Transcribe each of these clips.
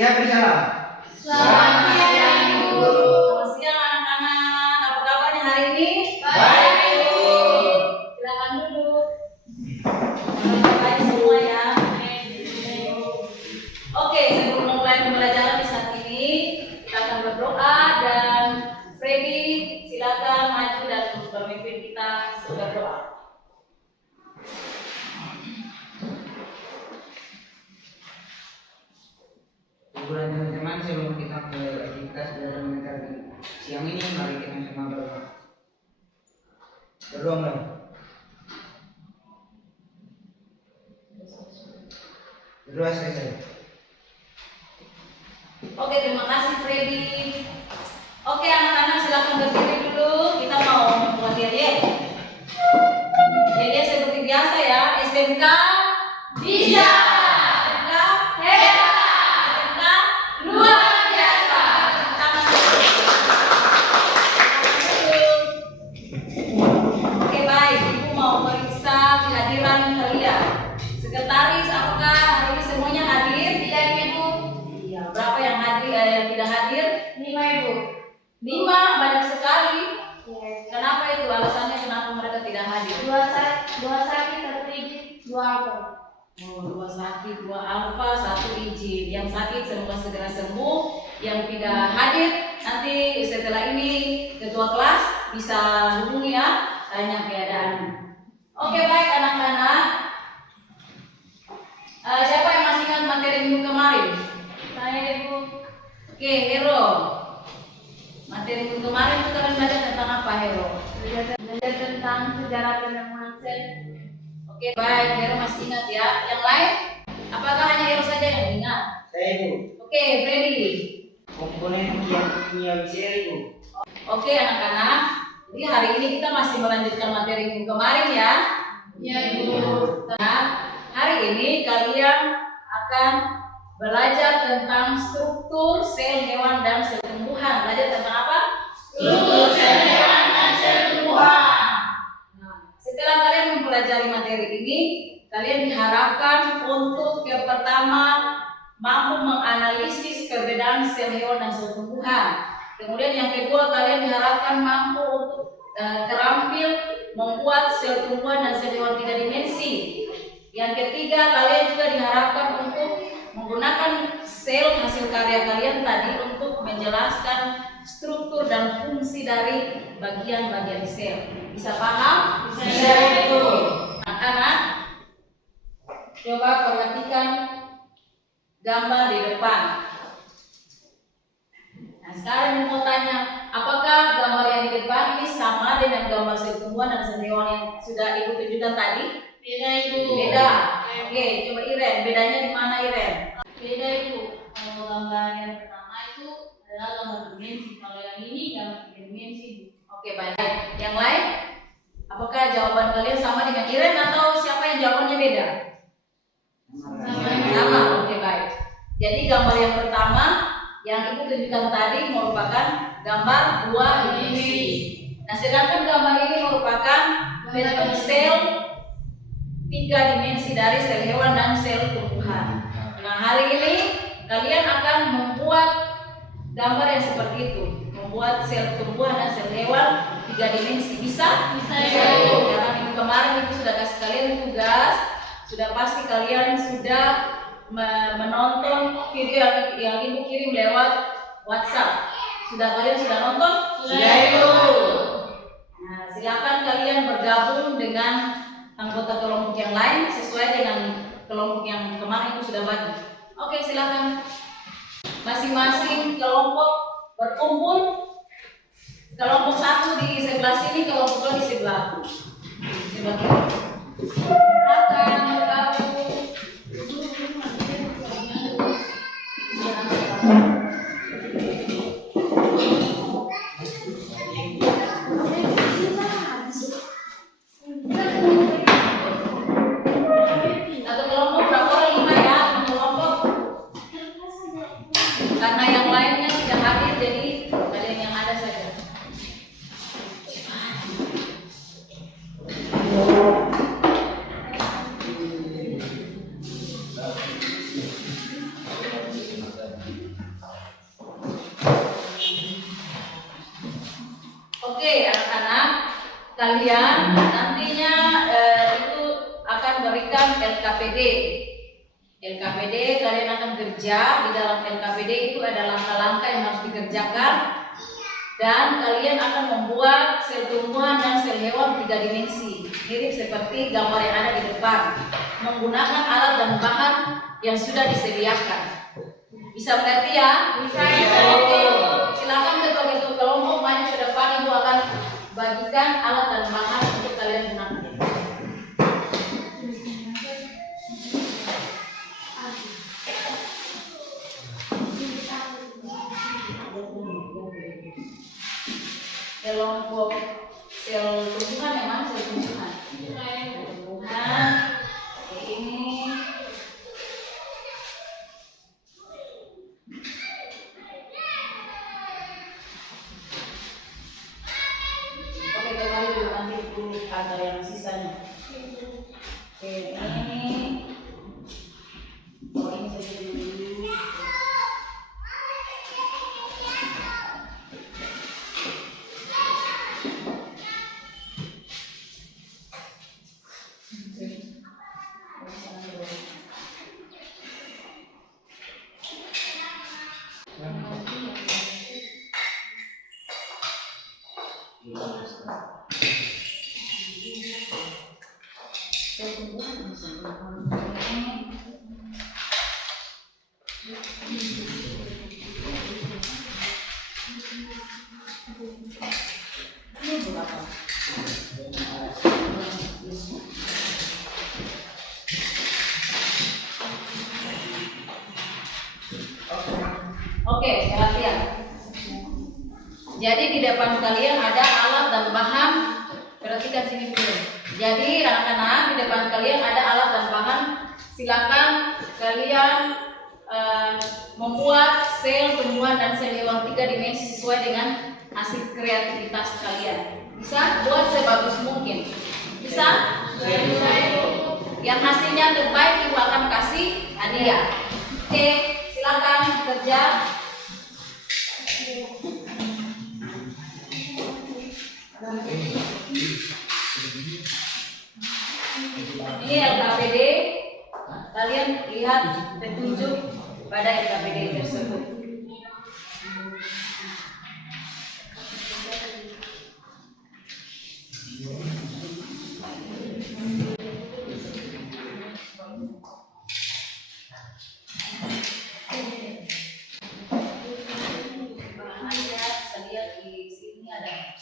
Siap bersalam. Selamat siang, Ibu. Selamat siang anak-anak. Apa kabarnya hari ini? Baik, Ibu. Silakan duduk. Baik semua ya. Oke, sebelum memulai pembelajaran di saat ini, kita akan berdoa dan Freddy silakan maju dan memimpin kita berdoa. Bulan teman-teman, sebelum kita ke aktivitas belajar mengajar siang ini, mari kita sama berdoa. Berdoa dong. Berdoa selesai. Oke, terima kasih Freddy. Oke anak-anak, silakan berdiri dulu. Kita mau membuat yel-yel. Yel-yel seperti biasa ya. SMK Bisa. SMK hebat. SMK luar biasa. Tangan dulu. Oke baik, Ibu mau periksa kehadiran kalian. Sekretaris, apakah hari ini semuanya hadir? Tidak, Ibu. Iya. Berapa yang hadir, yang tidak hadir? 5, Ibu. 5, banyak sekali. Kenapa itu? Alasannya kenapa mereka tidak hadir? 2 sakit, 1 izin, 2 alkohol. Oh, 2 sakit, 2 alfa, 1 izin. Yang sakit semoga segera sembuh. Yang tidak hadir nanti setelah ini ketua kelas bisa hubungi ya, tanya keadaannya. Oke baik anak-anak. Siapa yang masih ingat materi minggu kemarin? Saya, Ibu. Oke, Hero. Materi minggu kemarin itu kalian belajar tentang apa, Hero? Belajar tentang sejarah penemuan sel. Oke, baik, Hero masih ingat ya. Yang lain? Apakah hanya Hero saja yang ingat? Saya Ibu. Oke, Freddy. Komponen kimia biasa Ibu. Oke, anak-anak. Jadi hari ini kita masih melanjutkan materi minggu kemarin ya. Ya, Ibu. Nah, hari ini kalian akan belajar tentang struktur sel hewan dan sel tumbuhan. Belajar tentang apa? Struktur sel hewan dan sel tumbuhan. Nah, setelah kalian mempelajari materi ini, kalian diharapkan untuk yang pertama mampu menganalisis perbedaan sel hewan dan sel tumbuhan. Kemudian yang kedua, kalian diharapkan mampu untuk terampil membuat sel tumbuhan dan sel hewan 3 dimensi. Yang ketiga, kalian juga diharapkan untuk menggunakan sel hasil karya kalian tadi untuk menjelaskan struktur dan fungsi dari bagian-bagian sel. Bisa paham? Bisa, Ibu. Anak-anak, coba perhatikan gambar di depan. Nah, sekarang mau tanya, apakah gambar yang di depan ini sama dengan gambar sel tumbuhan dan sel hewan yang sudah Ibu tunjukkan tadi? Beda, Ibu. Beda. Oke, coba Iren, bedanya di mana Iren? Beda, Ibu. Kalau gambar yang pertama itu adalah gambar dimensi. Kalau yang ini gambar 3 dimensi, Ibu. Oke, baik. Yang lain? Apakah jawaban kalian sama dengan Iren atau siapa yang jawabannya beda? Sama. Oke, baik. Jadi gambar yang pertama yang Ibu tunjukkan tadi merupakan gambar 2 dimensi. Nah, sedangkan gambar ini merupakan bentuk sel 3 dimensi dari sel hewan dan sel tumbuhan. Nah, hari ini kalian akan membuat gambar yang seperti itu, membuat sel tumbuhan dan sel hewan 3 dimensi. Bisa? Bisa, Bisa. Ibu. Karena minggu kemarin Ibu sudah kasih kalian tugas, sudah pasti kalian sudah menonton video yang Ibu kirim lewat WhatsApp. Kalian sudah nonton? Sudah, Ibu. Nah, silakan kalian bergabung dengan anggota kelompok yang lain sesuai dengan kelompok yang kemarin itu sudah bagi. Oke, silakan. Masing-masing kelompok berkumpul. Kelompok 1 di sebelah sini, kelompok 2 di sebelah kiri. Silakan bergabung. Satu kelompok berapa orang? 5 ya, satu kelompok. Karena yang lainnya tidak hadir, jadi kalian yang ada saja. Oke, anak-anak, kalian nantinya itu akan berikan LKPD. LKPD kalian akan kerja di dalam LKPD itu ada langkah-langkah yang harus dikerjakan dan kalian akan membuat sel tumbuhan dan sel hewan 3 dimensi mirip seperti gambar yang ada di depan menggunakan alat dan bahan yang sudah disediakan. Bisa mengerti ya? Bisa. Oke, silakan ketua-ketua kelompok maju ke depan, Ibu akan bagikan alat dan bahan untuk kalian gunakan. Kelompok sel tumbuhan yang mana sel tumbuhan? Tumbuhan. Oke, ini. Oke, kembali dulu nanti dulu ada yang sisanya. Oke, ini. Oh, ini saja dulu. Ini berapa? Oke, perhatian. Jadi di depan kalian ada alat dan bahan. Perhatikan sini dulu. Jadi anak-anak, di depan kalian ada alat dan bahan. Silakan kalian membuat sel tumbuhan dan sel hewan 3 dimensi sesuai dengan hasil kreativitas kalian. Bisa buat sebagus mungkin. Bisa? Bisa. Yang hasilnya terbaik Ibu akan kasih hadiah. Oke, silakan kerja. Ini LKPD. Kalian lihat petunjuk pada LKPD tersebut. Bahannya saya lihat di sini ada.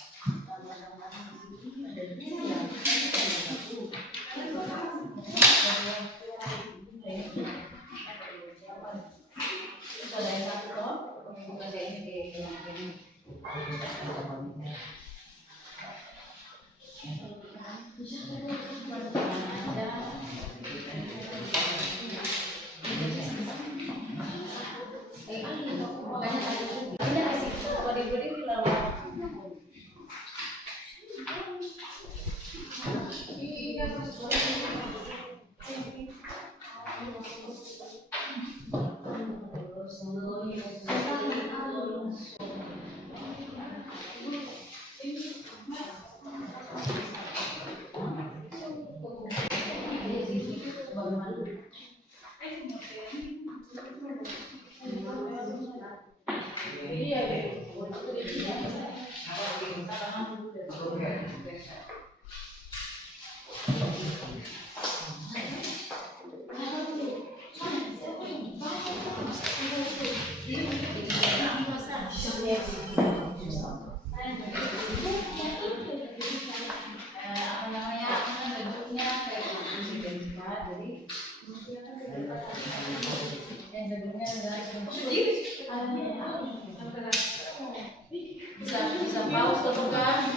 Bisa paus atau kan?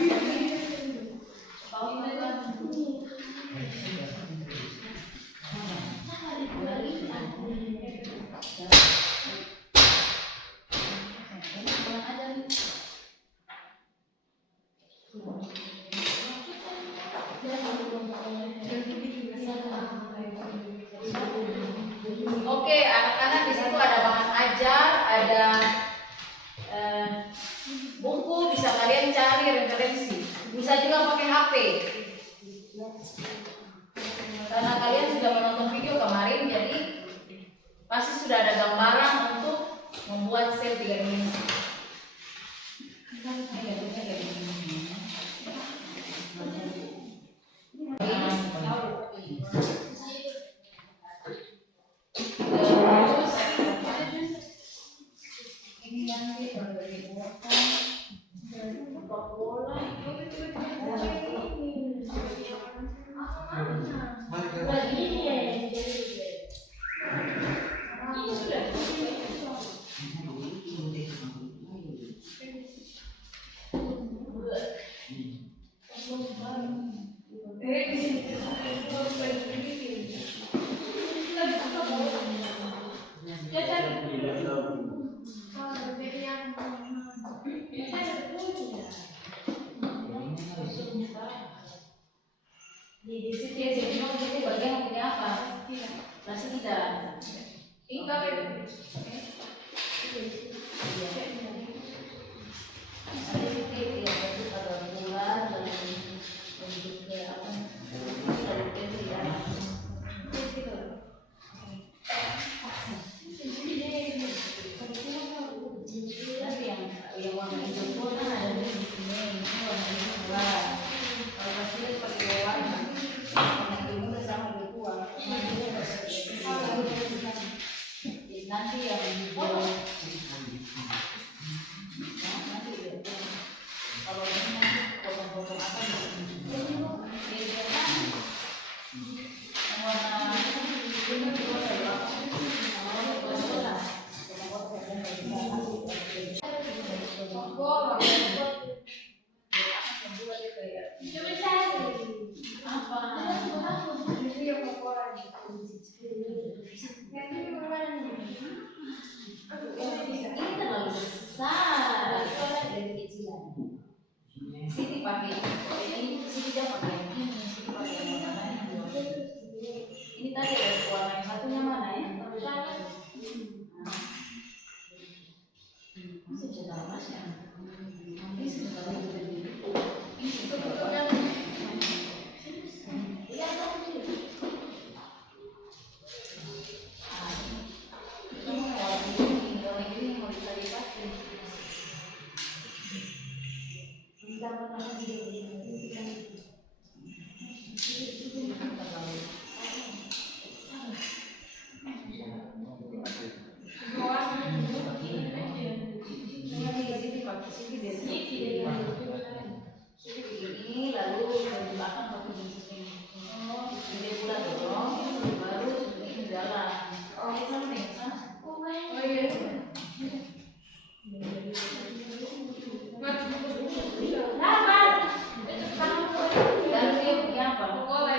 Paus kan? Oke, anak-anak, di situ ada bahan ajar, ada buku, bisa kalian cari referensi referensi. Bisa juga pakai HP. Karena kalian sudah menonton video kemarin, jadi pasti sudah ada gambaran untuk membuat sel 3 dimensi. Di situ jadi bagian punya apa? Masih tidak. Tinggal yang warna hijau kan ada di sini, ini warna hijau. Kalau pasir pakai warna ini bersama berdua. Nanti yang hijau. Kalau ini nanti potong-potong apa gitu. Yang warna ini juga ada. Ini terlalu besar. Siti pakai ini, Siti jangan pakai yang ini, Siti pakai yang mana ini. Ini tadi warna yang satunya mana ya? Masih cerita mas ya? Nanti sebentar lagi. Ini sebetulnya. Iya tahu sih. Ini lalu belakang pakai jenis ini. Ini bulat dong, baru ini jalan. Oh ini sama nih, oh iya. Lalu dia punya apa? Bola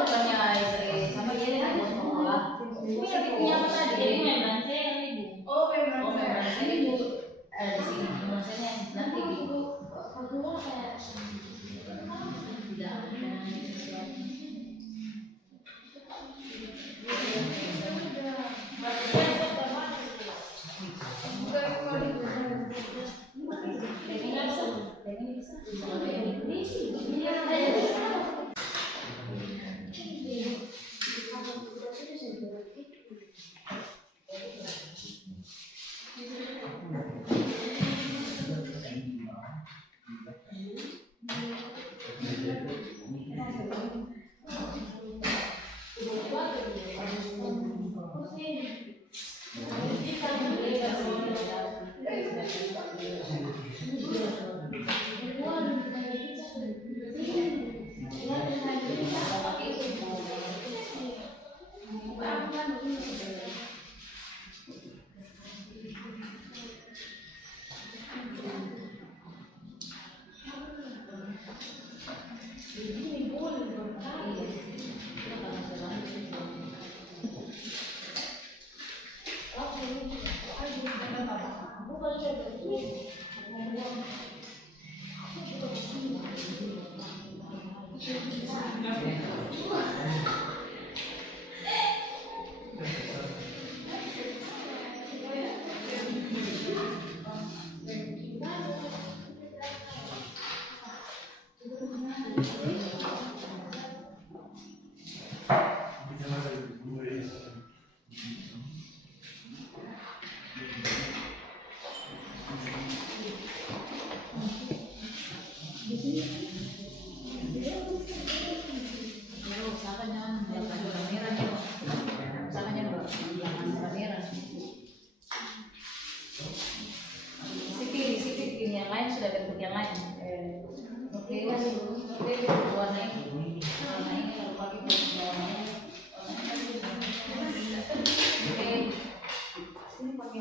bukannya sama dia kan bola. Bisa punya apa tadi? Jadi memang saya yang ibu. Oh memang saya ibu. Di sini maksudnya nanti ibu. Tidak Yang lain sudah bentuk yang lain. Oke, warna ini kalau pakai warnanya. Oke, ini pakai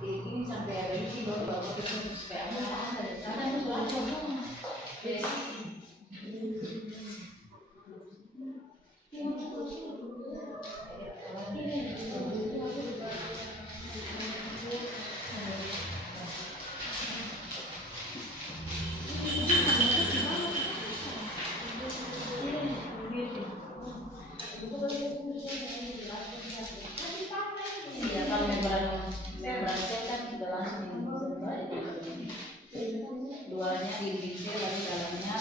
ini sampai ada isi baru supaya luarnya di lagi dalamnya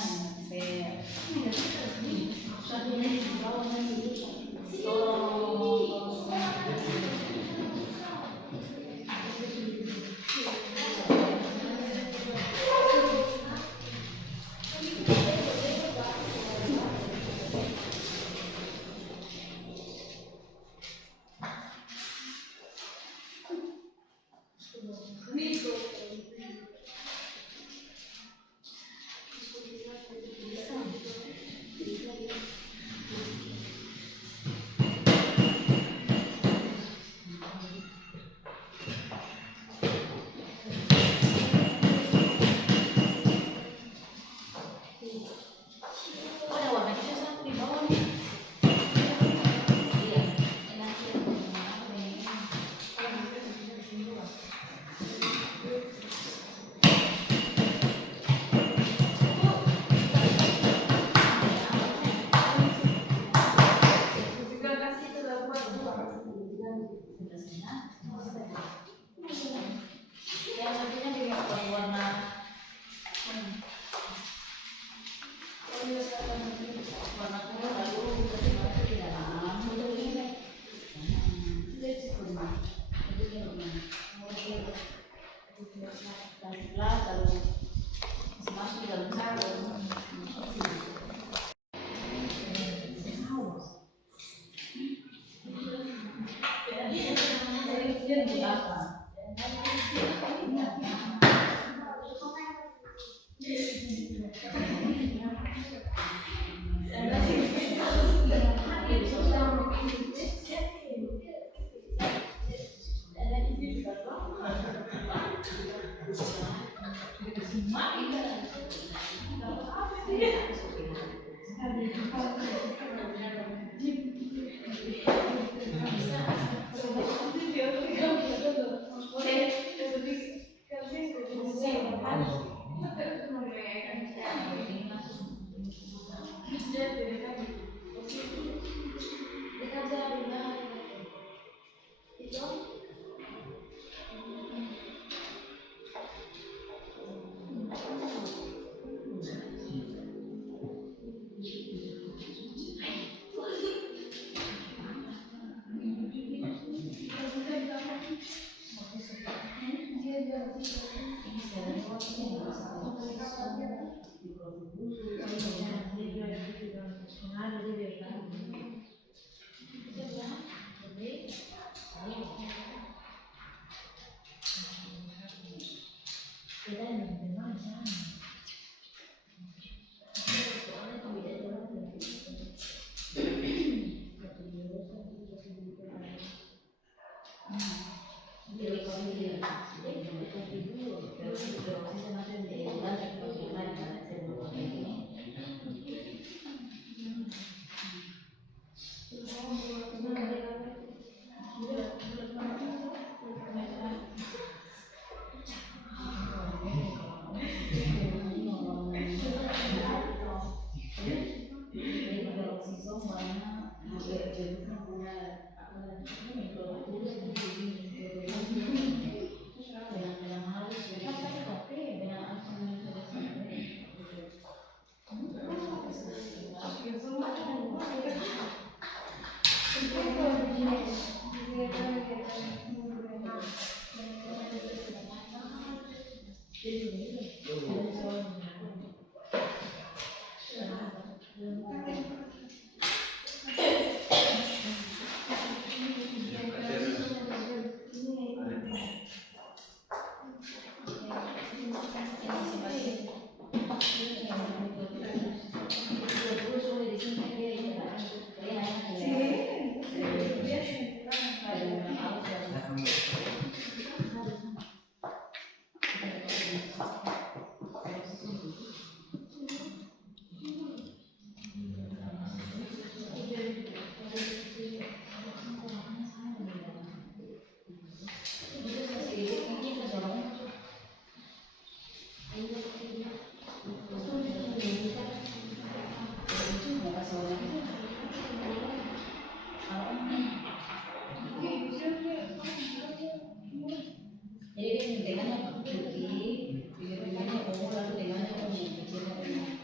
Jadi dia mengenanya putih, bibir-bibirnya ungu, lalu dengannya ungu, kecilnya ungu.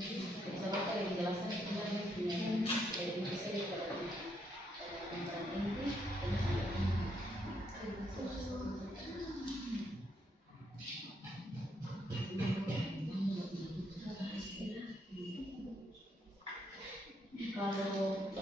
Jadi saya tadi dijelaskan sebenarnya punya dari bisa dikatakan insan inti dan sangat inti. Kalau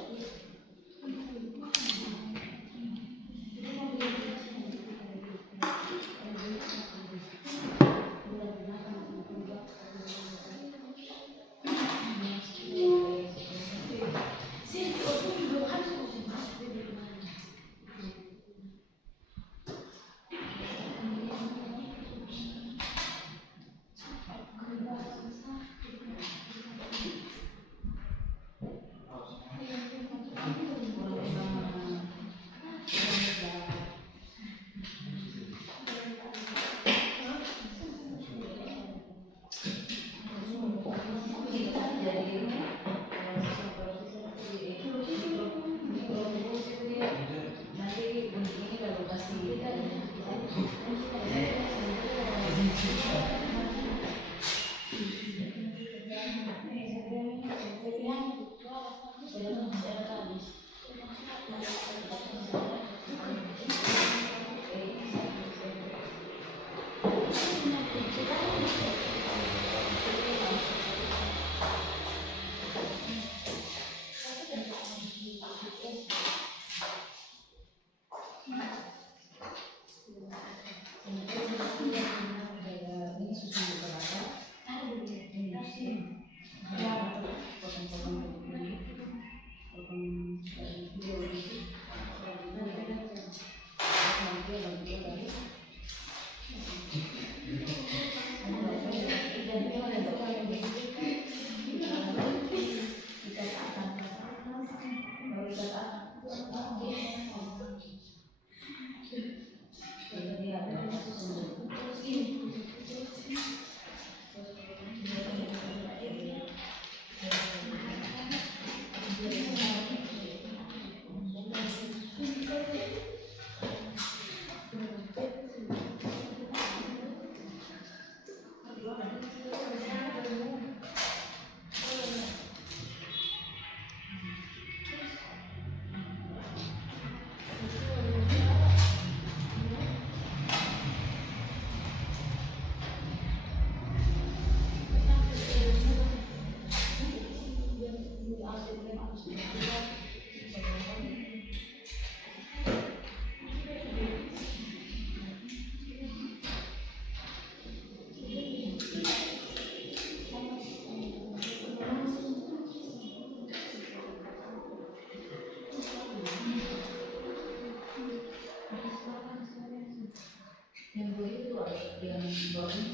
Yang gue itu yang baru ini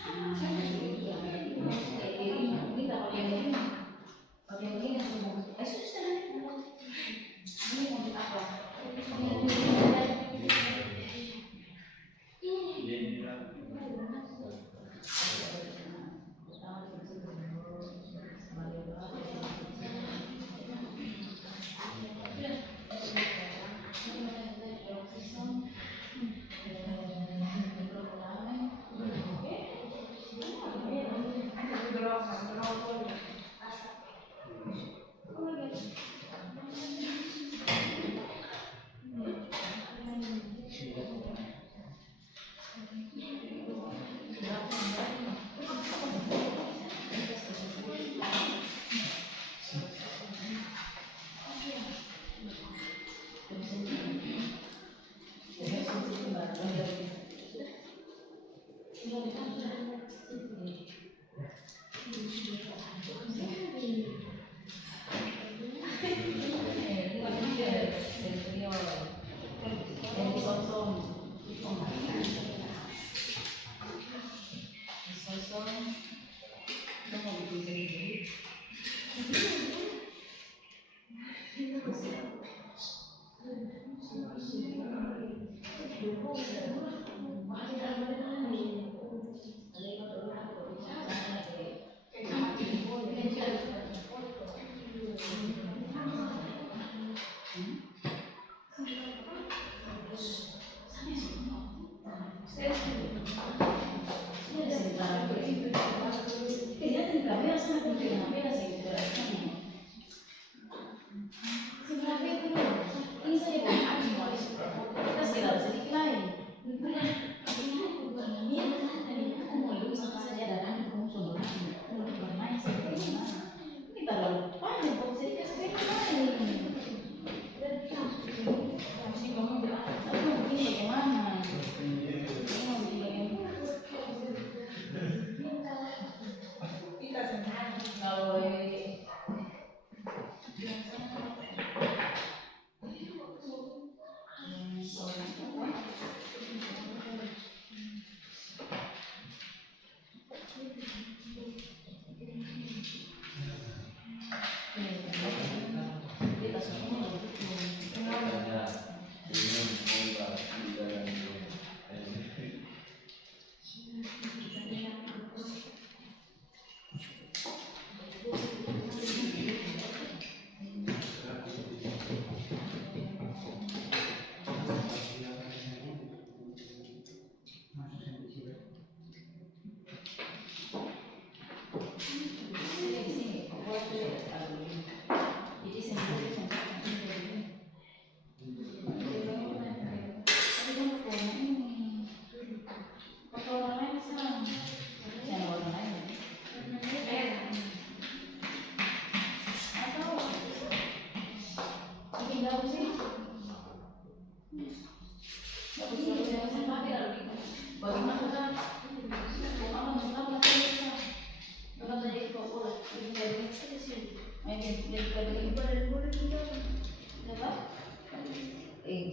sama itu yang kayak ini mungkin kalau yang ini yang semua sudah ini mau apa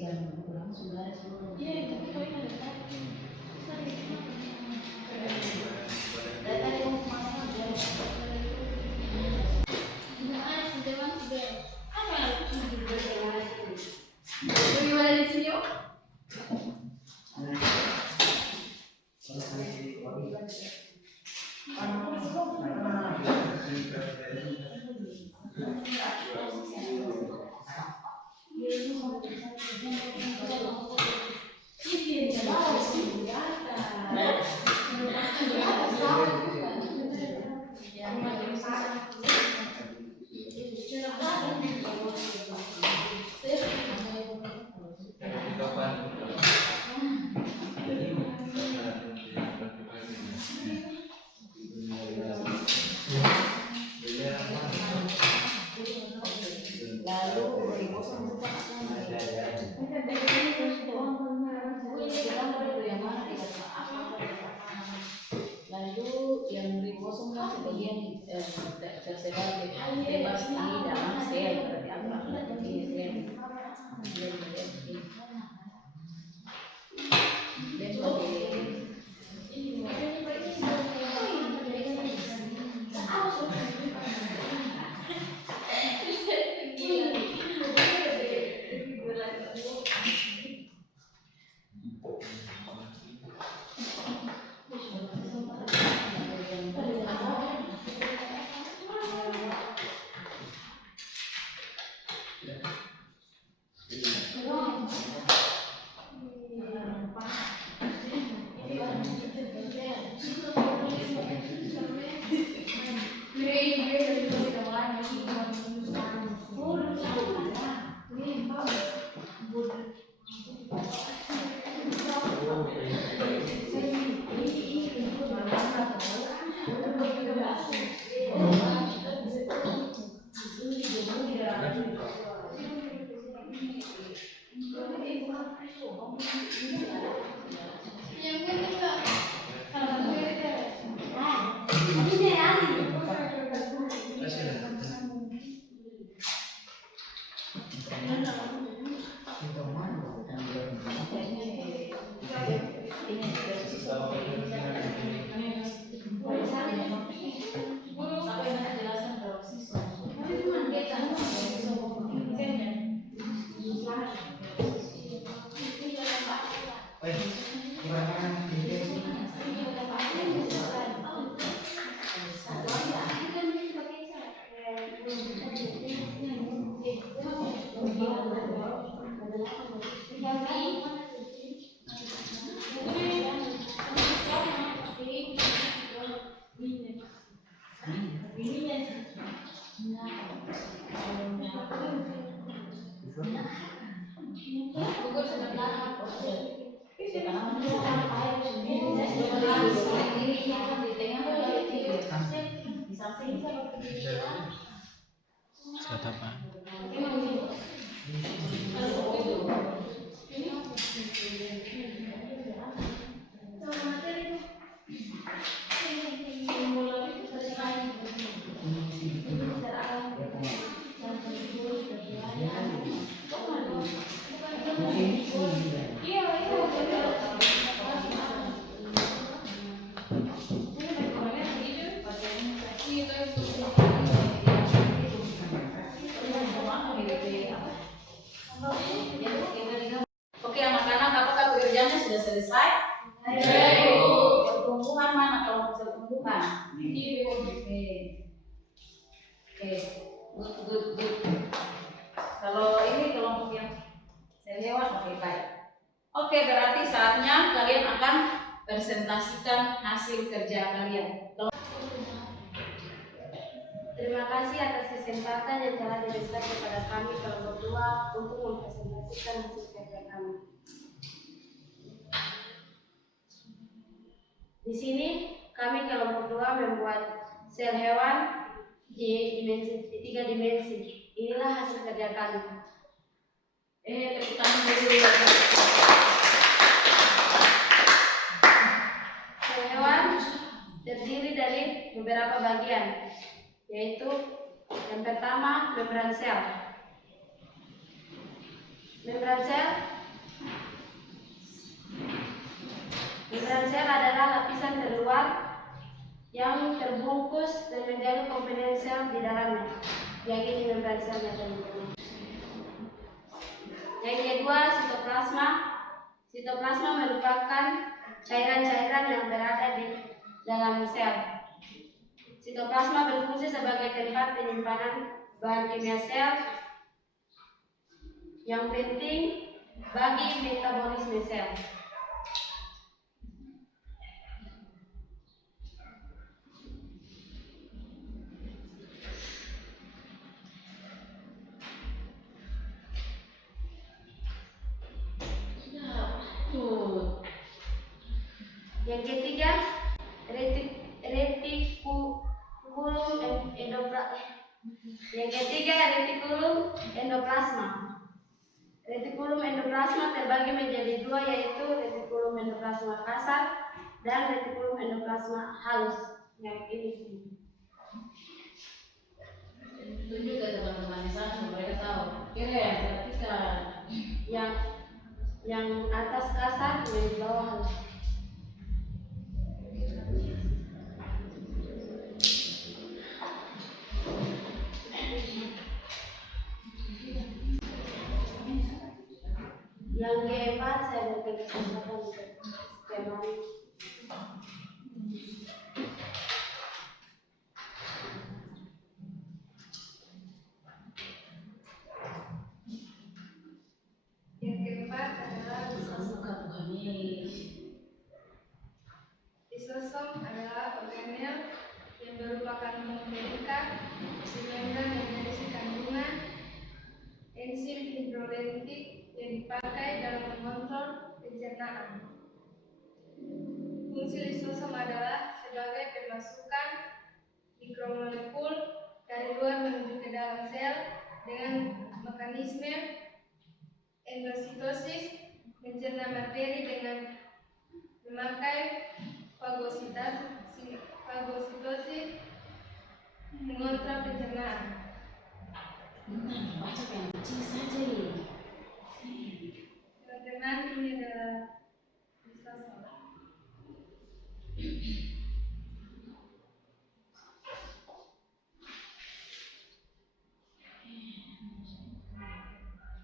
jangan pulang sudah sebelum tersebar bebas di dalam sel berarti apa di sel. Yang penting lah. Kalau Itu mana? sampai nanti jelasan berapa siswa. Gimana deteksi? Surat apa? Oke, anak-anak, apakah pekerjaannya sudah selesai? Sel tumbuhan mana kelompok sel tumbuhan? Oke. Oke, good. Kalau ini kelompok yang sel hewan, oke baik. Oke, berarti saatnya kalian akan presentasikan hasil kerja kalian. Terima kasih atas kesempatan yang telah diberikan kepada kami kelompok 2 untuk mempresentasikan hasil kerja kami. Di sini kami kelompok 2 membuat sel hewan di 3 dimensi. Inilah hasil kerja kami. Tepuk tangan dulu. Sel hewan terdiri dari beberapa bagian, yaitu yang pertama membran sel. Membran sel adalah lapisan terluar yang terbungkus dan menjaga komponen sel di dalamnya. Yang ini membran selnya teman-teman. Yang kedua, sitoplasma. Sitoplasma merupakan cairan-cairan yang berada di dalam sel. Sitoplasma berfungsi sebagai tempat penyimpanan bahan kimia sel yang penting bagi metabolisme sel. Yang ketiga, retikulum endoplasma. Retikulum endoplasma terbagi menjadi 2, yaitu retikulum endoplasma kasar dan retikulum endoplasma halus. Yang ini. Tunjuk ke teman-teman di sana, mereka tahu. Kira perhatikan. Yang atas kasar, yang di bawah halus. Yang keempat, saya berikan kesempatan untuk teman. Yang keempat adalah lisosom adalah organel yang merupakan memberikan membran yang berisi kandungan enzim hidrolentik yang dipakai dalam mengontrol pencernaan. Fungsi lisosom adalah sebagai pemasukan mikromolekul dari luar menuju ke dalam sel dengan mekanisme endositosis mencerna materi dengan memakai fagositosis, mengontrol pencernaan. Baca yang kecil saja ya. Teman-teman, ini adalah lisosom.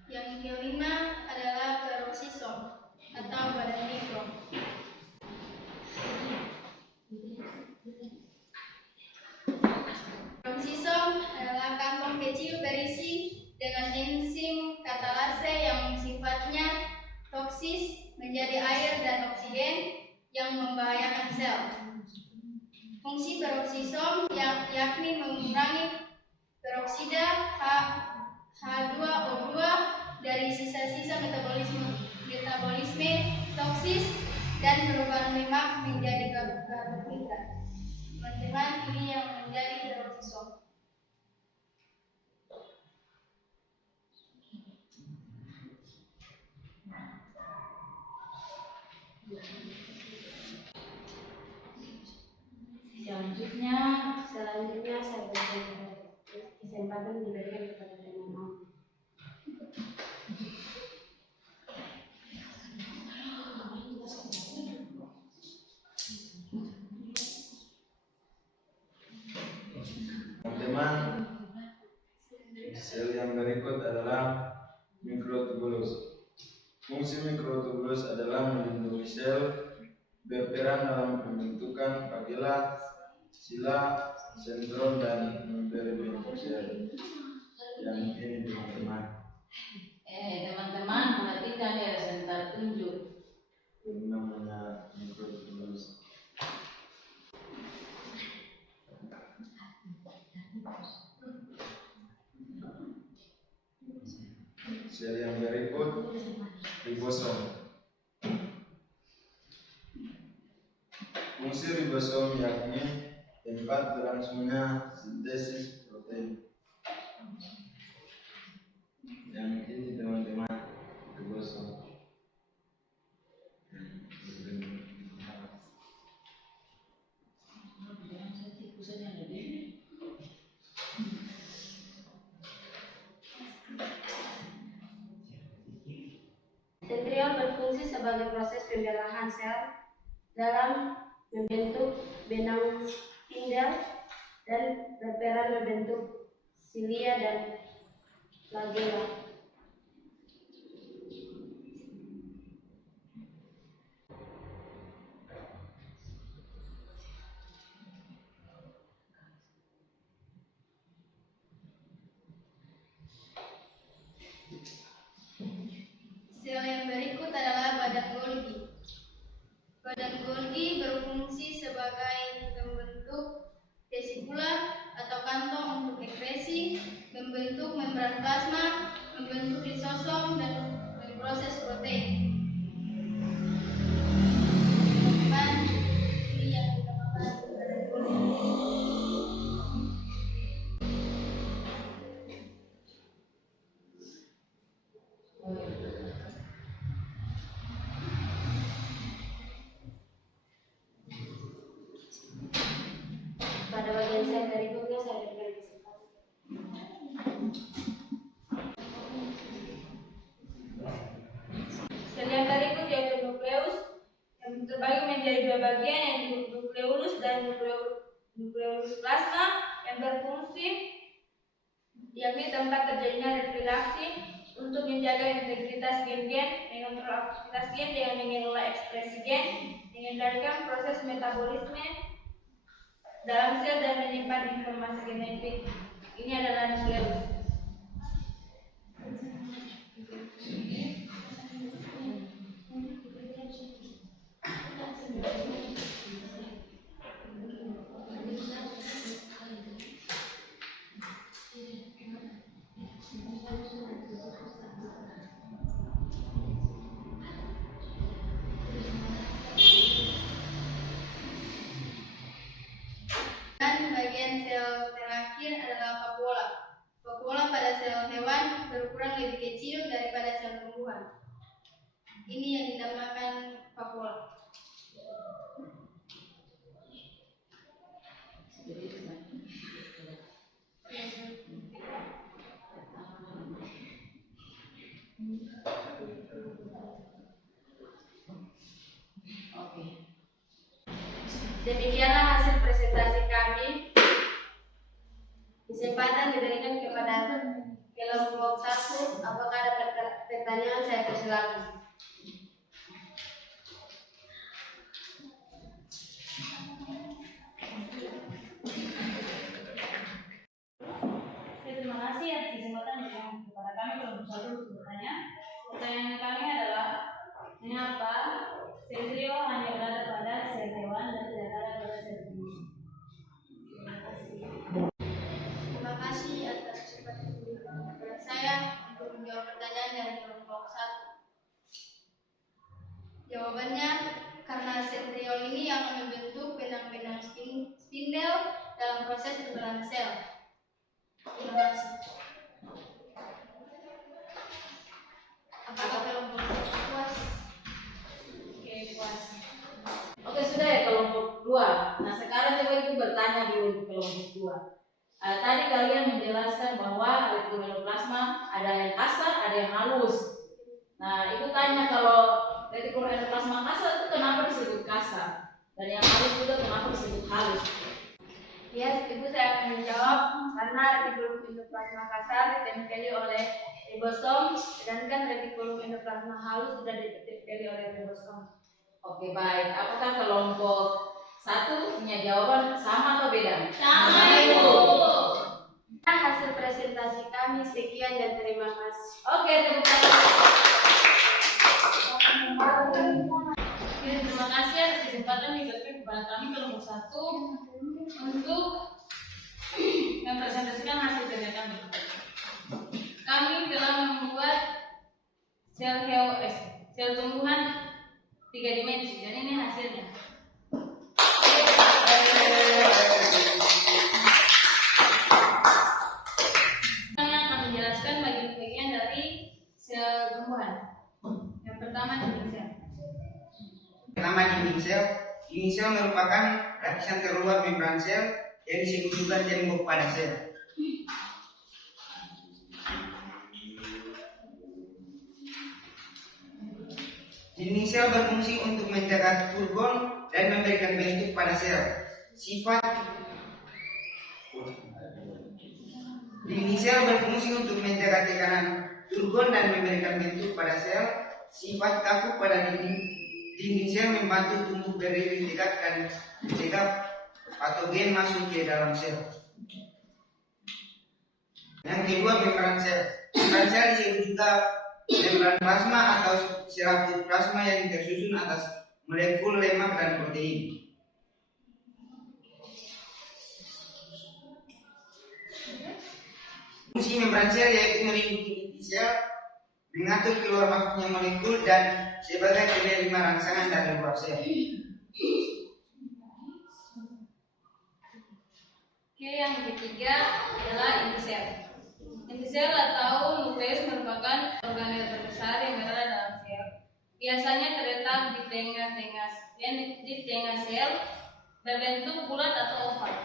Yang kelima adalah peroksisom atau badan mikro. Peroksisom adalah kantong kecil berisi dengan enzim katalase yang sifatnya toksis menjadi air dan oksigen yang membahayakan sel. Fungsi peroksisom yakni mengurangi peroksida H2O2 dari sisa-sisa metabolisme toksis dan perubahan lemak menjadi karbohidrat. Teman-teman, ini yang menjadi peroksisom. Selanjutnya saya berikan kesempatan diberikan kepada teman-teman. Teman-teman, sel yang berikut adalah mikrotubulus. Fungsi mikrotubulus adalah melindungi sel, berperan dalam pembentukan pagela, sila, sentron, dan memberi bentuk sel. Yang ini teman-teman. Teman-teman, perhatikan ya, sebentar tunjuk. Ini namanya mikrotubulus. Sel yang berikut ribosom. Fungsi ribosom yakni tempat berlangsungnya sintesis protein. Yang ini teman-teman ribosom. Sentriol berfungsi sebagai proses pembelahan sel dalam membentuk benang spindel dan berperan membentuk silia dan flagella. Sel yang berikut adalah badan Golgi. Badan Golgi berfungsi sebagai pembentuk vesikular atau kantong untuk ekskresi, membentuk membran plasma, membentuk lisosom, dan memproses protein. Teman-teman, ini yang dinamakan badan Golgi. Pada bagian saya berikutnya saya berikan kesempatan. Sel yang berikut yaitu nukleus yang terbagi menjadi dua bagian yaitu nukleolus dan nukleolus plasma yang berfungsi yakni tempat terjadinya replikasi untuk menjaga integritas gen-gen, mengontrol aktivitas gen dengan mengelola ekspresi gen, mengendalikan proses metabolisme dalam sel dan menyimpan informasi genetik. Ini adalah nukleus. Dan bagian sel terakhir adalah vakuola. Vakuola Ini yang dinamakan vakuola. Oke. Demikianlah hasil presentasi kami. Kesempatan diberikan kepada kelompok 1. Apakah ada pertanyaan? Saya persilakan. Terima kasih atas kesempatan yang diberikan kepada kami kelompok 1 untuk bertanya. Pertanyaan kami adalah, mengapa sel trio hanya berada pada sel hewan dan tidak ada pada sel manusia? Terima kasih atas kesempatan yang diberikan kepada saya untuk menjawab pertanyaan dari kelompok 1. Jawabannya, karena sel trio ini yang membentuk benang-benang spindel dalam proses perkembangan sel. Terima kasih. Apakah kelompok 1 puas? Oke, puas. Oke, sudah ya kelompok 2. Nah, sekarang coba Ibu bertanya dulu untuk kelompok 2. Tadi kalian menjelaskan bahwa retikuloendoplasma ada yang kasar, ada yang halus. Nah, Ibu tanya kalau retikuloendoplasma kasar itu kenapa disebut kasar? Dan yang halus juga kenapa disebut halus? Ya, Ibu, saya akan menjawab karena retikulum endoplasma kasar ditempeli oleh ribosom, sedangkan retikulum endoplasma halus sudah ditempeli oleh ribosom. Oke, baik. Apakah kelompok 1 punya jawaban sama atau beda? Sama, Ibu. Hasil presentasi kami sekian dan terima kasih. Oke, tepuk tangan. Oke, terima kasih atas kesempatan yang diberikan kepada kami kelompok 1 untuk mempresentasikan hasil kerja kami. Kami telah membuat sel tumbuhan 3 dimensi dan ini hasilnya. Kami akan menjelaskan bagian-bagian dari sel tumbuhan. Yang pertama dinding sel. Pertama, dinding sel. Dinding sel merupakan lapisan terluar membran sel yang disebut juga tembok pada sel. Dinding sel berfungsi untuk menjaga turgon dan memberikan bentuk pada sel. Dinding sel berfungsi untuk menjaga tekanan turgon dan memberikan bentuk pada sel. Sifat kaku pada dinding sel membantu tumbuh berdiri tegak dan mencegah patogen masuk ke dalam sel. Yang kedua, membran sel. Membran sel disebut juga membran plasma atau selaput plasma yang tersusun atas molekul lemak dan protein. Fungsi membran sel yaitu melindungi inti sel, mengatur keluar masuknya molekul, dan sebagai penerima rangsangan dari luar sel. Oke, yang ketiga adalah inti sel. Inti sel atau nukleus merupakan organel terbesar yang berada dalam sel. Biasanya terletak di tengah sel, berbentuk bulat atau oval.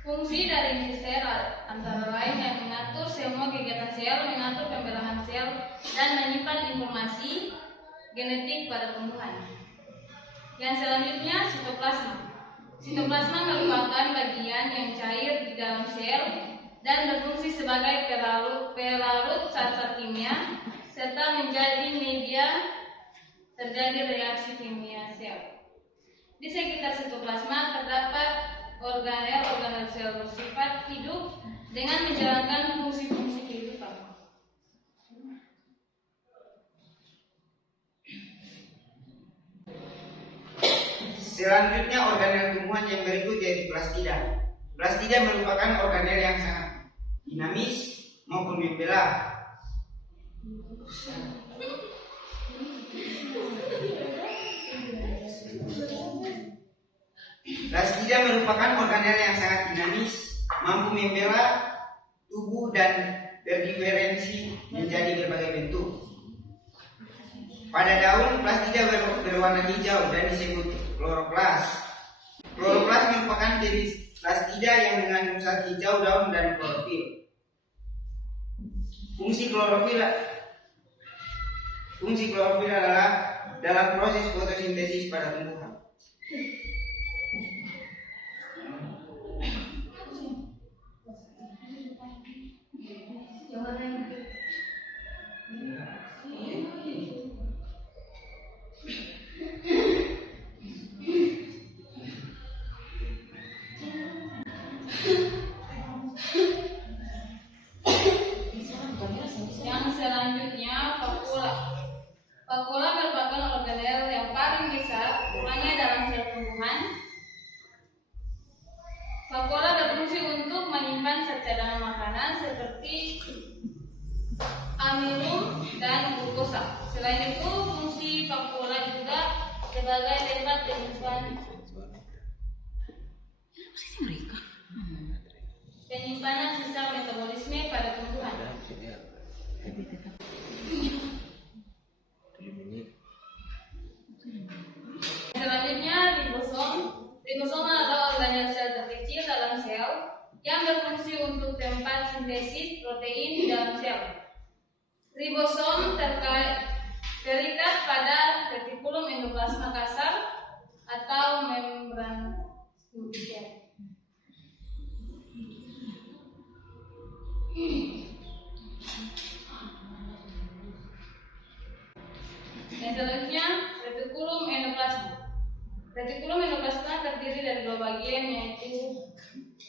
Fungsi dari inti sel antara lain yang mengatur semua kegiatan sel, mengatur pembelahan sel, dan menyimpan informasi genetik pada tumbuhan. Yang selanjutnya, sitoplasma. Sitoplasma merupakan bagian yang cair di dalam sel dan berfungsi sebagai pelarut zat-zat kimia serta menjadi media terjadi reaksi kimia sel. Di sekitar sitoplasma terdapat organel sel bersifat hidup dengan menjalankan fungsi-fungsi kehidupan. Selanjutnya, organel tumbuhan yang berikut yaitu plastida. Plastida merupakan organel yang sangat dinamis maupun membelah. Plastida merupakan organel yang sangat dinamis, mampu membela tubuh dan berdiferensi menjadi berbagai bentuk. Pada daun, plastida berwarna hijau dan disebut kloroplas. Kloroplas merupakan jenis plastida yang mengandung zat hijau daun dan klorofil. Fungsi klorofil adalah dalam proses fotosintesis pada tumbuhan. Yang selanjutnya vakula. Vakula merupakan organel yang paling besar ukurannya dalam sel tumbuhan. Vakula berfungsi untuk menyimpan cadangan makanan seperti amilum dan glukosa. Selain itu, fungsi vakula juga sebagai tempat penyimpanan sisa metabolisme pada tumbuhan. Selanjutnya, ribosom. Ribosom adalah organel sel terkecil dalam sel yang berfungsi untuk tempat sintesis protein di dalam sel. Ribosom terikat pada retikulum endoplasma kasar atau membran inti sel. Yang selanjutnya, retikulum endoplasma. Retikulum endoplasma terdiri dari dua bagian, yaitu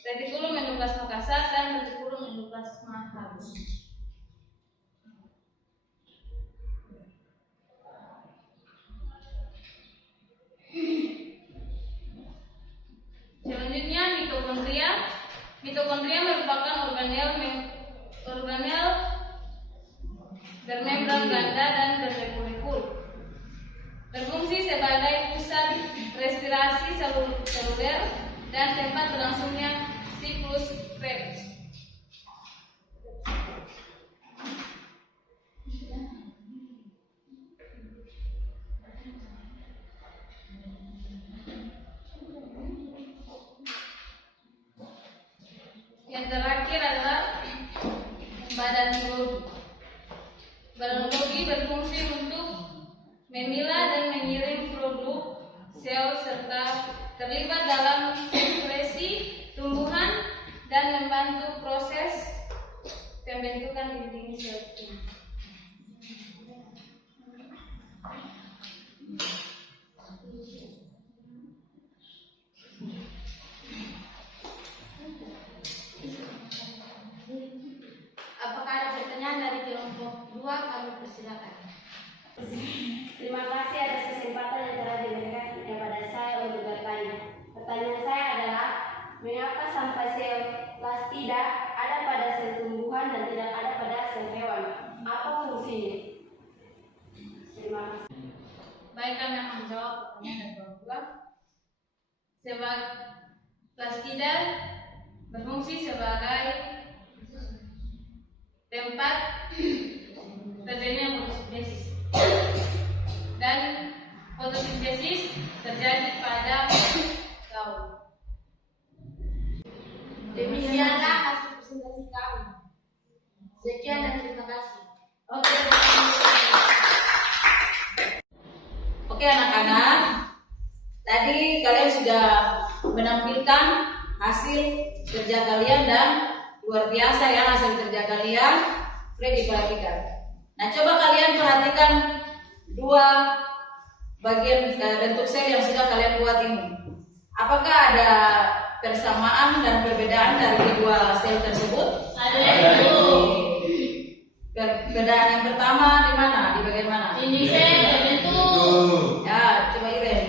retikulum endoplasma kasar dan retikulum endoplasma halus. Selanjutnya, mitokondria. Mitokondria merupakan organel bermembran ganda dan bermolekul. Berfungsi sebagai pusat respirasi seluler dan tempat berlangsungnya siklus Krebs. Yang terakhir adalah badan biologi. Badan biologi berfungsi untuk memilah dan mengirim produk sel serta terlibat dalam sekresi tumbuhan dan membantu proses pembentukan dinding sel tumbuh. Apakah ada pertanyaan dari kelompok 2? Kami persilakan. Terima kasih atas kesempatan yang telah diberikan kepada saya untuk bertanya. Pertanyaan saya adalah, mengapa sampai sel plastida ada pada sel tumbuhan dan tidak ada pada sel hewan? Apa fungsinya? Terima kasih. Baik, kami akan menjawab pertanyaan dari kelompok 2. Sebab plastida berfungsi sebagai tempat terjadinya fotosintesis, dan fotosintesis terjadi pada daun. Demikianlah hasil presentasi kami. Sekian dan terima kasih. Oke anak-anak, tadi kalian sudah menampilkan hasil kerja kalian dan luar biasa ya hasil kerja kalian. Boleh diperhatikan. Nah, coba kalian perhatikan dua bagian bentuk sel yang sudah kalian buat ini. Apakah ada persamaan dan perbedaan dari kedua sel tersebut? Ada. Perbedaan yang pertama di mana? Di bagian mana? Ini sel bentuk. Ya, coba Iren.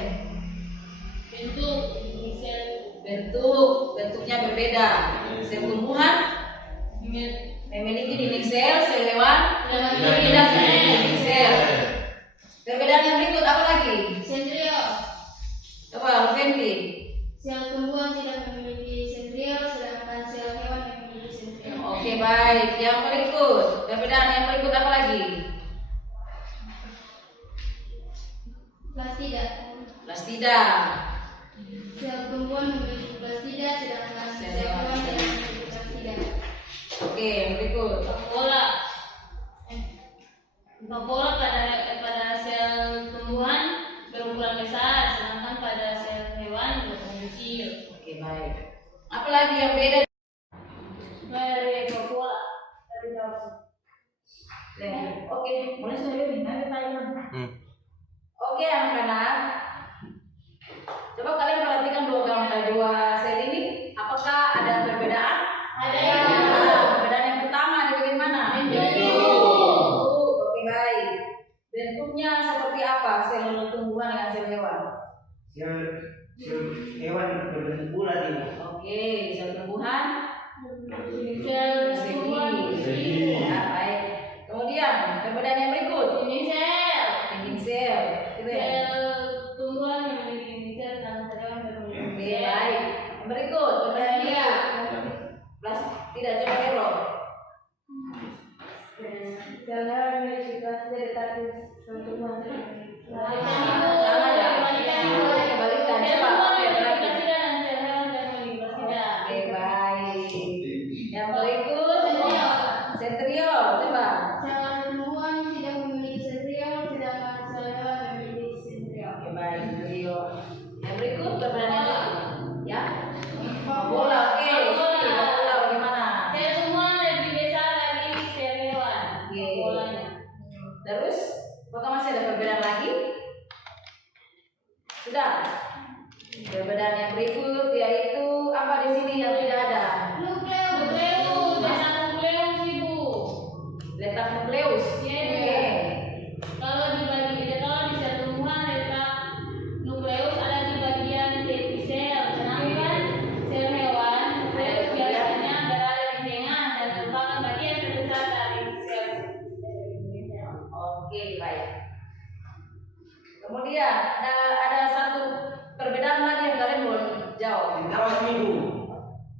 Bentuknya berbeda. Sel tumbuhan memiliki dinding sel hewan tidak memiliki dinding sel. Perbedaan yang berikut apa lagi? Sentrio. Coba Fendi. Sel baik. Yang berikut, perbedaan yang berikut apa lagi? Plastida. Plastida. Sel tumbuhan memiliki plastida, sedangkan sel hewan tidak memiliki plastida. Oke, yang berikut. Vakuola pada sel tumbuhan berukuran besar, sedangkan pada sel hewan berukuran kecil. Oke, baik. Apa lagi yang beda? Dari vakuola dari jauh. Oke, mulai sudah ini. Nanti tanya. Oke, anak-anak. Coba kalian perhatikan dua sel ini. Apakah ada perbedaan? Ada. Perbedaan yang pertama di bagian mana? Oke, baik. Bentuknya seperti apa sel tumbuhan dengan sel hewan? Sel hewan berbentuk bulat ini. Oke, sel tumbuhan Sel tumbuhan persegi. Ya, baik. Kemudian perbedaan yang berikut. ini sel. Dinding sel. Gitu ya. Sel tumbuhan yang memiliki sel dan sel hewan memiliki Oke, sel. baik. Yang berikut perbedaan yang Iya. berikut. Tidak coba Hero. Sel hewan memiliki plastida, tetapi sel tumbuhan tidak memiliki plastida. Sama ya. Kebalikan. Sel Coba. tumbuhan Oke, memiliki lagi. plastida dan sel hewan tidak memiliki plastida. Oke, baik. Yang berikut sentriol. Coba. Sel tumbuhan tidak memiliki sentriol, sedangkan sel hewan memiliki sentriol. Oke, baik. Sentriol. Yang berikut perbedaan yang berikut. Ya. Bola. Oke. Bola bagaimana? Sel tumbuhan lebih besar dari sel hewan. Oke. Polanya. Terus, apakah masih ada perbedaan lagi? Sudah. Perbedaan yang berikut yaitu apa di sini yang tidak ada? Nukleus, letak nukleus ibu. Letak nukleus. Iya. Oke. Kalau di sel tumbuhan letak nukleus ada di bagian episel, sedangkan sel hewan nukleus biasanya berada di tengah dan merupakan bagian terbesar dari sel. Oke, baik. Kemudian ada satu perbedaan lagi yang kalian belum jawab. Awas minggu.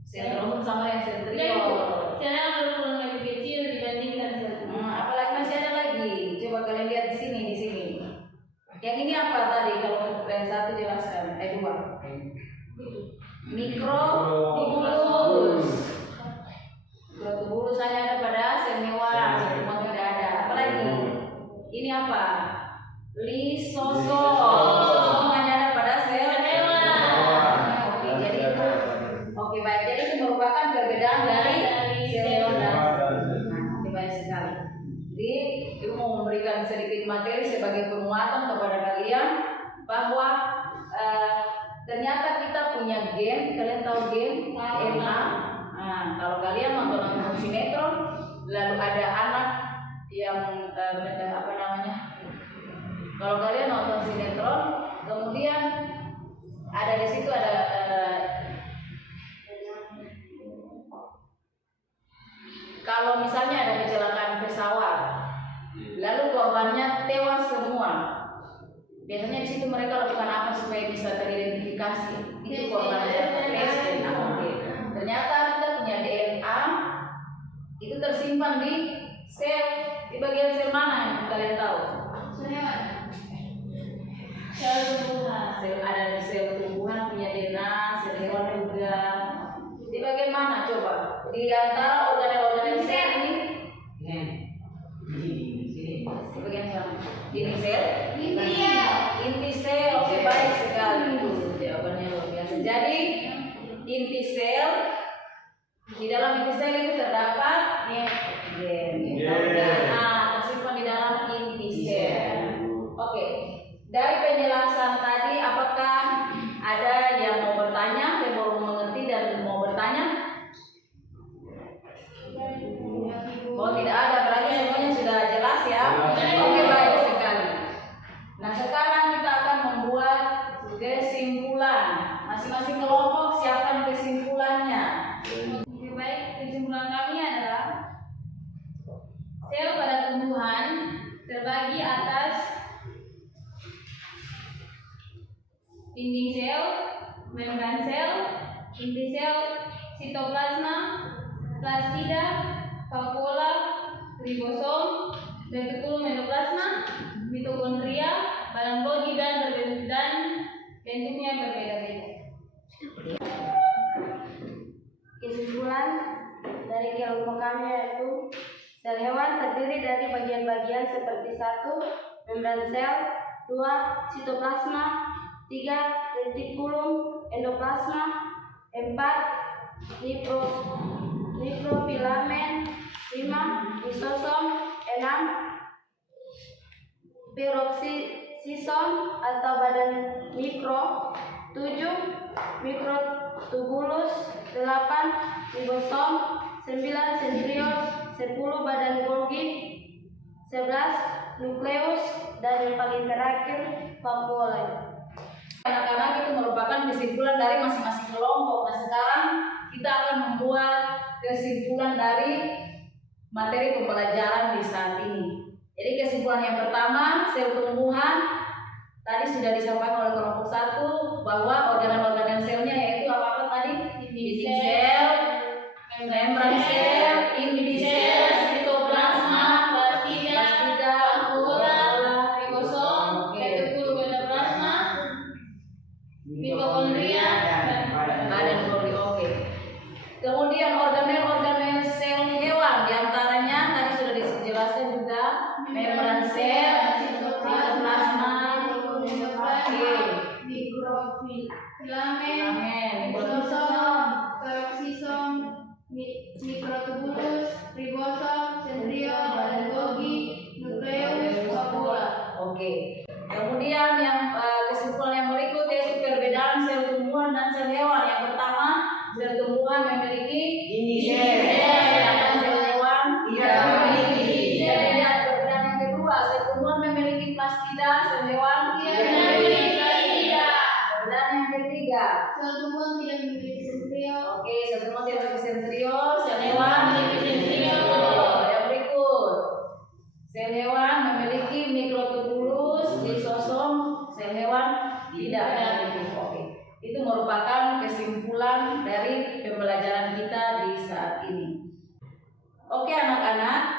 Sentriol sama yang sentriol. Sel hewan berukuran lebih kecil dibandingkan sel tumbuhan. Apalagi masih ada lagi. Coba kalian lihat di sini. Yang ini apa tadi kalau satu jelaskan? Dua. Mikrotubulus. Mikrotubulus hanya ada pada sel hewan, sel tumbuhan tidak ada. Apalagi? Ini apa? Lisosom. Lisosom hanya ada pada sel hewan. Oke, jadi itu. Oke, baik. Jadi itu merupakan perbedaan dari sel hewan dan oke, baik sekali. Jadi ibu mau memberikan sedikit materi sebagai penguatan kepada kalian bahwa ternyata kita punya gen. Kalian tahu gen? DNA. Nah, kalau kalian nonton sinetron, lalu ada anak yang apa namanya? Kalau kalian nonton sinetron, kemudian ada di situ ada kalau misalnya ada kecelakaan pesawat, lalu korbannya tewas semua. Biasanya di situ mereka lakukan apa supaya bisa teridentifikasi itu korbannya? Tes DNA. Ternyata kita punya DNA itu tersimpan di sel, di bagian sel mana yang kalian tahu? Sel hewan. Sel tumbuhan. Ada di sel tumbuhan punya DNA, sel hewan juga. Di bagian mana coba? Di antara organel-organel sel ini? Di bagian mana? Inti sel? Inti sel. Oke, baik sekali. Jawabannya luar biasa. Jadi inti sel, di dalam inti sel itu terdapat gen. Tersimpan di dalam inti sel. Oke. Dari penjelasan tadi, apakah ada yang mau bertanya, yang baru mengerti dan mau bertanya? Oh, tidak ada, berarti semuanya sudah jelas ya. Oke, baik sekali. Nah, sekarang kita akan membuat kesimpulan. Masing-masing kelompok siapkan kesimpulannya. Oke, baik, kesimpulan kami adalah sel pada tumbuhan terbagi atas dinding sel, membran sel, inti sel, sitoplasma, plastida, vakuola, ribosom, retikulum endoplasma, mitokondria, badan Golgi dan bentuknya berbeda-beda. Kesimpulan dari kelompok kami yaitu sel hewan terdiri dari bagian-bagian seperti 1. Membran sel, 2. Sitoplasma, 3. Retikulum endoplasma, 4. Mikrofilamen, 5. Lisosom, 6. Peroksison atau badan mikro, 7. Mikrotubulus, 8. Ribosom, 9. Sentriol, 10. Badan Golgi, 11. Nukleus, dan yang paling terakhir vakuola. Anak-anak itu merupakan kesimpulan dari masing-masing kelompok. Nah sekarang kita akan membuat kesimpulan dari materi pembelajaran di saat ini. Jadi kesimpulan yang pertama, sel tumbuhan tadi sudah disampaikan oleh kelompok 1 bahwa organ-organ selnya yaitu apa tadi? Dinding sel, membran sel, inti sel, sitoplasma, plastida, vakuola, ribosom, retikulum endoplasma, mitokondria, badan Golgi. Oke. Kemudian organel sel hewan diantaranya tadi sudah dijelaskan juga membran sel, sitoplasma, mikrofilamen, lisosom, peroksisom, mikrotubulus, ribosom, sentriol, badan Golgi, nukleus, vakuola. Oke. Kemudian yang kesimpulan yang berikut yaitu perbedaan sel tumbuhan dan sel hewan. Yang pertama, sel tumbuhan memiliki Dinding sel. sedangkan sel hewan Tidak memiliki. Kemudian perbedaan yang kedua, sel tumbuhan memiliki plastida, sel hewan Tidak memiliki plastida. Perbedaan yang ketiga, Sel tumbuhan tidak memiliki sentriol. oke, sel tumbuhan tidak memiliki sentriol, sel hewan Memiliki sentriol. Yang berikut, sel hewan memiliki mikrotubulus, lisosom, sel hewan tidak memiliki. Oke, itu merupakan kesimpulan dari pembelajaran kita di saat ini. Oke anak-anak,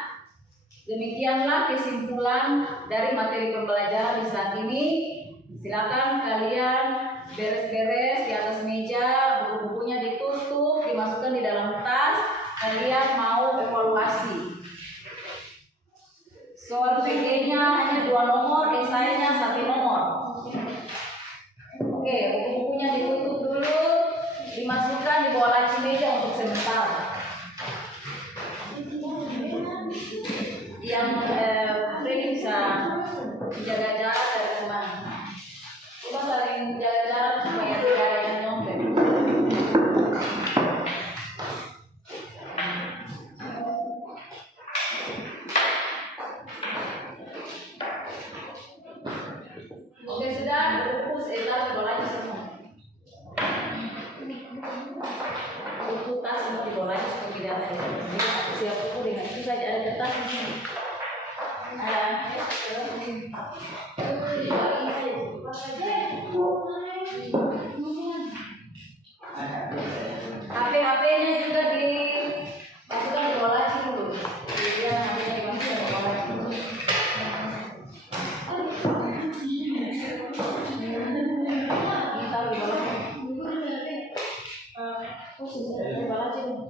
demikianlah kesimpulan dari materi pembelajaran di saat ini. Silakan kalian beres-beres di atas meja, buku-bukunya ditutup, dimasukkan di dalam tas. Kalian mau evaluasi. Soal PG-nya hanya 2 nomor, esainya 1 nomor. Oke, buku-bukunya ditutup dulu, dimasukkan di bawah laci meja untuk sebentar. Yang Freddy bisa jaga jarak dari teman. Kita saling jaga jarak supaya tidak ada yang nyontek. Oke sudah, buku setelah dibawa lagi semua. Buku tas semua dibawa lagi supaya tidak ada yang siap buku dengan itu saja ada kertas di sini. HP-nya juga dimasukkan di bawah laci dulu. Dia HP-nya dimasukkan di bawah laci dulu. Ditaruh di bawah laci. Di bawah laci dulu.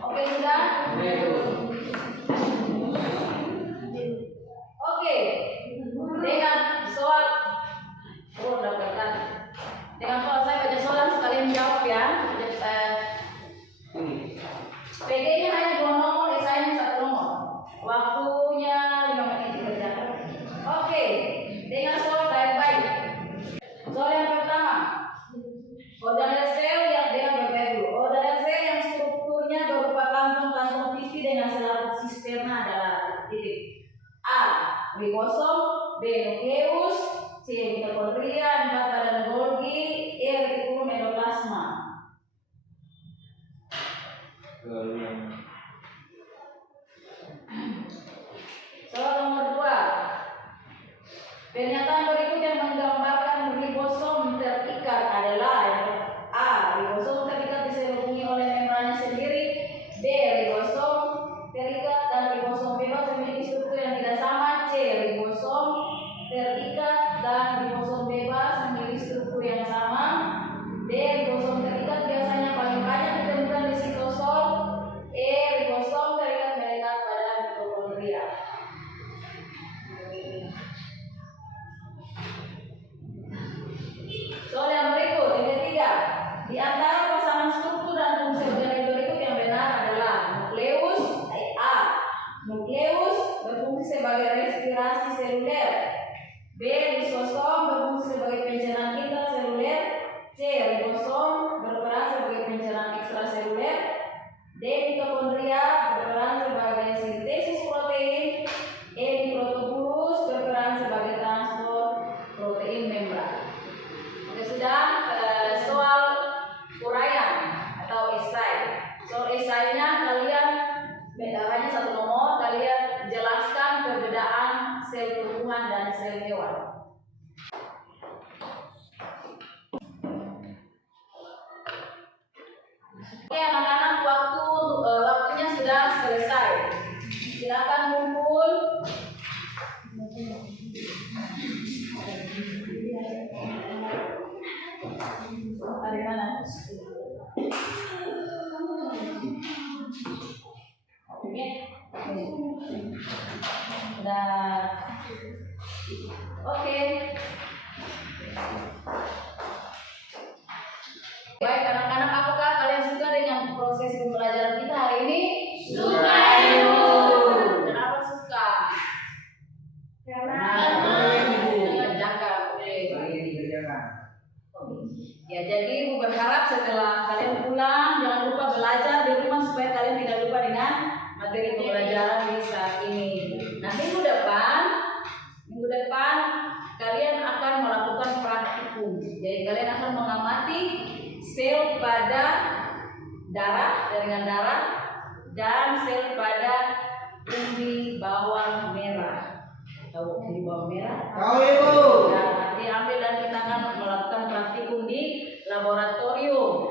Oke sudah? Oke. Dengan soal dapatkan. Dengan soal saya baca soal sekalian jawab ya. PG-nya hanya 2 nomor, esainya 1 nomor. Waktunya 5 menit dikerjakan. Oke. Dengan soal baik-baik. Soal yang pertama. Organel sel yang dengan berbeda dulu. Organel sel yang strukturnya berupa kantong-kantong pipi dengan selaput sisterna adalah titik. A. Ribosom, B. Nukleus, C. Mitokondria, 4. Badan Golgi, E. Retikulum endoplasma. Soal nomor 2. sebagai respirasi seluler. B. Lisosom berfungsi sebagai pencernaan intraseluler. C. Ribosom berperan sebagai pencernaan ekstraseluler. D. Mitokondria berperan sebagai sintesis protein. E. Mikrotubulus berperan sebagai transport protein membran. Oke, sudah. Soal uraian atau esai. Soal esainya kalian bedanya satu nomor, kalian jelaskan perbedaan sel tumbuhan dan sel hewan. Oke anak-anak, waktunya sudah selesai. Silakan kumpul. Dari mana? Oke. Sudah. Oke. Baik anak-anak, apakah kalian suka dengan proses pembelajaran kita hari ini? Suka. Kenapa suka? Karena Dikerjakan. Oke. Ya, jadi Ibu berharap setelah kalian pulang jangan lupa belajar di rumah supaya kalian tidak lupa dengan materi pembelajaran di saat ini. Nah, minggu depan kalian akan melakukan praktikum. Jadi kalian akan mengamati sel pada darah, jaringan darah, dan sel pada umbi bawang merah. Tahu umbi bawang merah? Tahu Ibu. Nah, nanti ambil dan kita akan melakukan praktikum di laboratorium.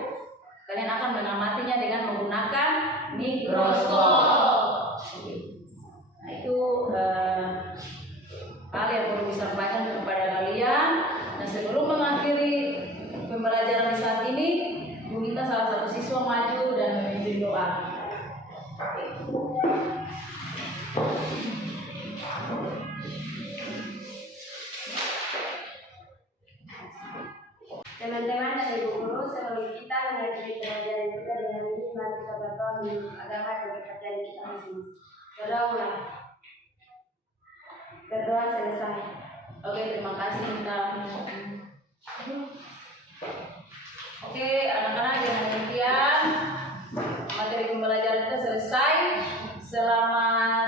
Kalian akan mengamatinya dengan menggunakan mikroskop. Nah, itu hal yang perlu disampaikan kepada kalian. Nah, sebelum mengakhiri pembelajaran di saat ini, minta salah satu siswa maju dan memimpin doa. teman-teman dan ibu guru, sebelum kita mengakhiri pelajaran kita dengan ini, mari kita berdoa menurut agama dan kepercayaan kita masing-masing. Berdoa. Berdoa selesai. Oke, terima kasih kita. Oke, anak-anak, dengan demikian materi pembelajaran kita selesai. Selamat